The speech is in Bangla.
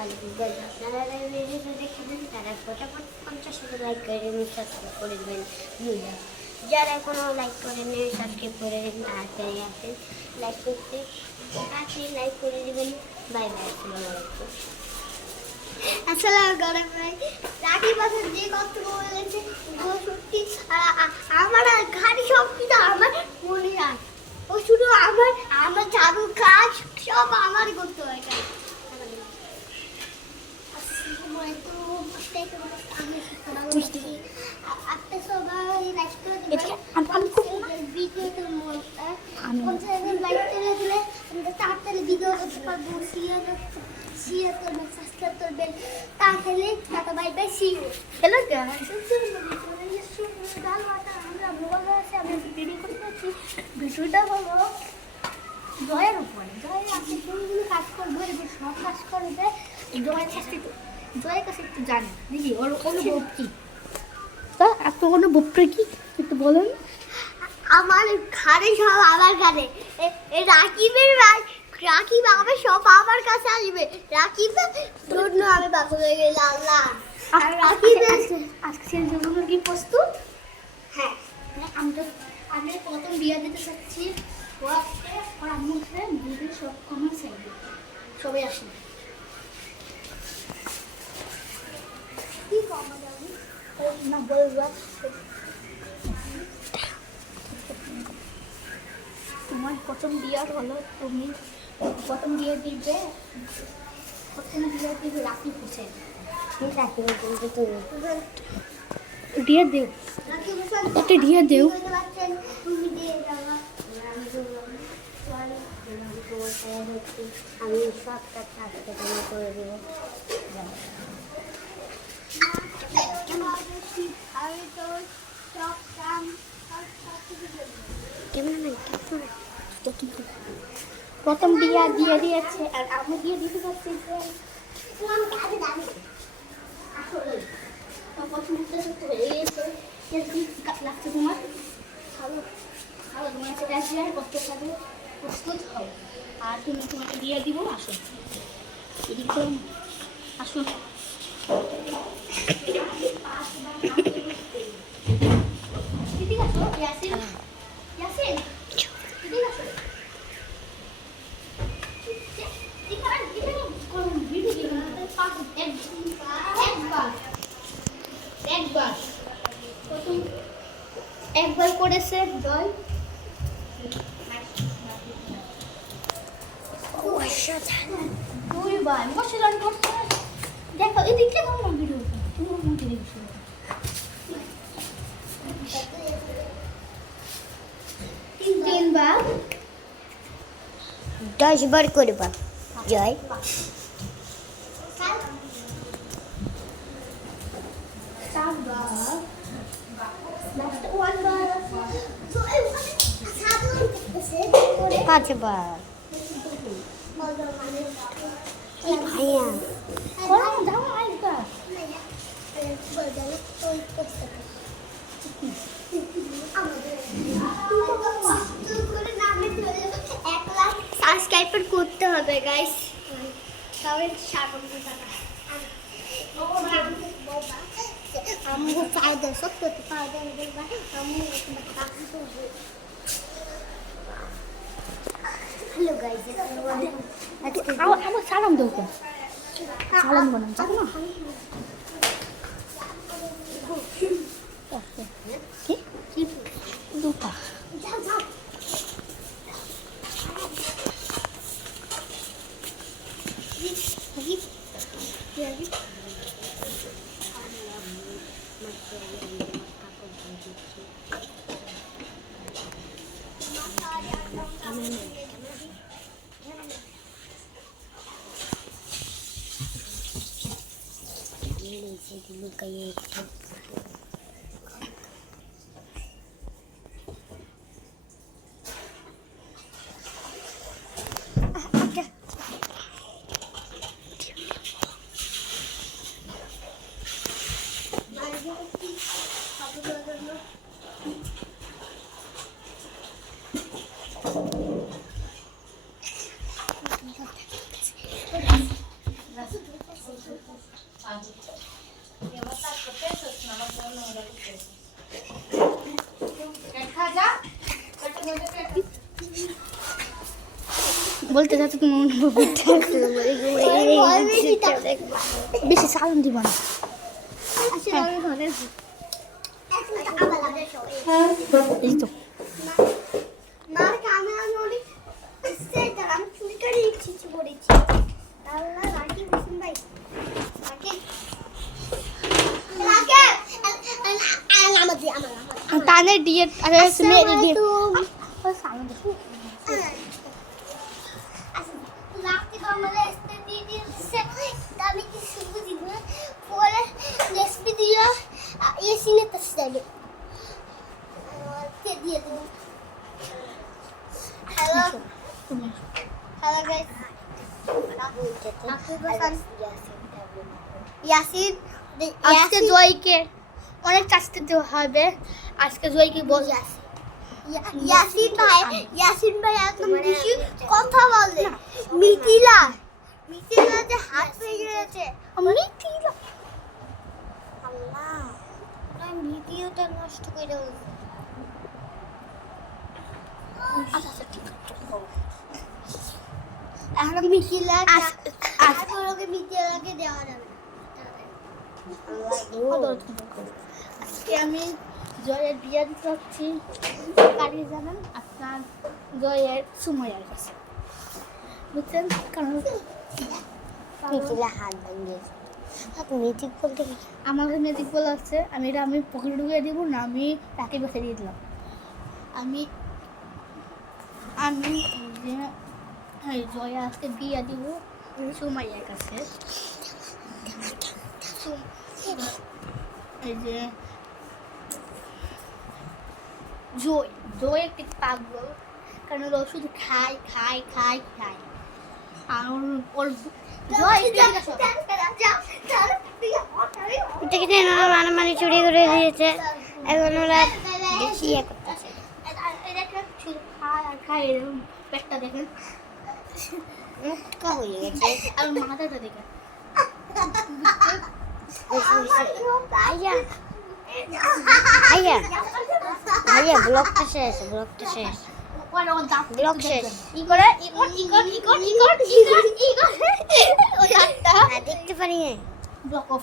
আপনারা ভিডিওটা দেখবেন তারা ফটাফট 50 লাইক করে সাবস্ক্রাইব করে দেবেন। যারা এখনো লাইক করেন সাবস্ক্রাইব করে দেবেন তাড়াতাড়ি আসেন লাইক করতে, তাড়াতাড়ি লাইক করে দেবেন। বাই বাই, আসসালামু আলাইকুম। আসসালামু আলাইকুম ভাই। রাখি বাজার যে কত বলেছে সত্যি, আমার ঘাড়ি সব কিছু আমার মনে রাখ, ও শুধু আমার চালু কাজ সব আমারই করতে হয়। ভিডিওটা হলো জয়ের উপরে, জয়ের আপনি কোনগুলো কাজ করবে সব কাজ করবে জয়ের কাছে, জয়ের কাছে একটু জানি দেখি ওর অনুভব কি, তা এত অনুভব কি একটু বলুন। আমার ঘাড়ে সব আমার ঘাড়ে, রাকিবের ভাই রাকিব আমার সব আমার কাছে আসবে, রাকিবের জন্য আমি পাগল হয়ে গেলাম। আল্লাহ আর রাকিবের আজকে জন্য কি প্রস্তুত? হ্যাঁ, আমি প্রথম বিয়ে দিতে চাচ্ছি ওর আম্মু দিদি সব কমন চাইবে, সবাই আসে কি কমা যাবে না বলবা। তোমার প্রথম বিয়ার হলো, তুমি প্রথম বিয়ে দিবে, প্রথম বিয়ে দিবে রাকিব হোসেন। রাকিব হোসেন তুমি দিয়ে দেও, একটা দিয়ে দেও। তুমি দিয়ে যাবা, আমি সব কাজ আজকে তোমার করে দেবো। আমি তো সব কাম প্রথম বিয়া দিয়ে দিয়েছে আর আমি দিয়ে দিতে পারছি যে প্রথম হয়ে গিয়েছে। লাগছে তোমার ভালো ভালো, তোমার সেটা আসলে করতে পারবে, প্রস্তুত হও। আর তুমি তোমাকে দিয়ে দিব, আসো এদিকে আসো। ঠিক আছে ইয়াসিন, ইয়াসিন ঠিক আছে একবার করেছে জয়, দুইবার মশলান করছে। দেখো এদিকে তোমার ভিডিও তোমার মুখে দেখছো, তিনবার 10 বার করবা জয়। পাঁচবার ভাইয়া সাবস্ক্রাইব করতে হবে গাইস, তবে আমগো ফায়দা সত্য ফায়দা বলবা আমগো হ্যালো গাইস, আমার সালাম দাও, সালাম বানান যাবো না কি কি দুপা যাও যাও kayak বলতে চাচ্ছ তুমি অনুভূতিটা বেশি চালন দিব না। এই তো কানের দিয়ে ইয়াসিন আজকে জয়কে অনেক চাষতে দেওয়া হবে। আজকে জয়কে বল ইয়াসিন ভাই একদম বেশি কথা বলে। মিথিলা যে হাত ভেঙে গেছে। মিথিলা আল্লাহ ভিডিওটা নষ্ট করে দেবো। আচ্ছা ঠিক আছে এখন মিথিলা ওকে মিথিলাকে দেওয়া যাবে না। আজকে আমি জয়ের বিয়ে দিতে যাচ্ছি কারি জানেন আপনার জয়ের সুমাইয়ার কাছে, বুঝছেন? কারণ মিথিলা হাত ভেঙেছে। মিউজিক বলতে কি আমার কাছে ম্যাজিক বল আছে, আমি এটা আমি পকেটে ঢুকিয়ে দিব না, আমি তাকে বেছে দিয়ে দিলাম। আমি আমি যে জয় আজকে বিয়ে দিব সুমাইয়ার কাছে। এই যে জয় একটি পাগল, কারণ ও শুধু খায় খায় খায় খায়। আর ওর জয় মানামানি চুরি করে দিয়েছে। এখন ওরা বেশি ইয়ে করতেছে। দেখেন শুধু খায় আর খায়, এরকম পেটটা দেখেন মুখটা হয়ে গেছে। আর মাথাটা দেখেন ভাইয়া ভাইয়া ভাইয়া ব্লগটা শেষ। ব্লগ শেষ। দেখতে পারি ব্লক অফ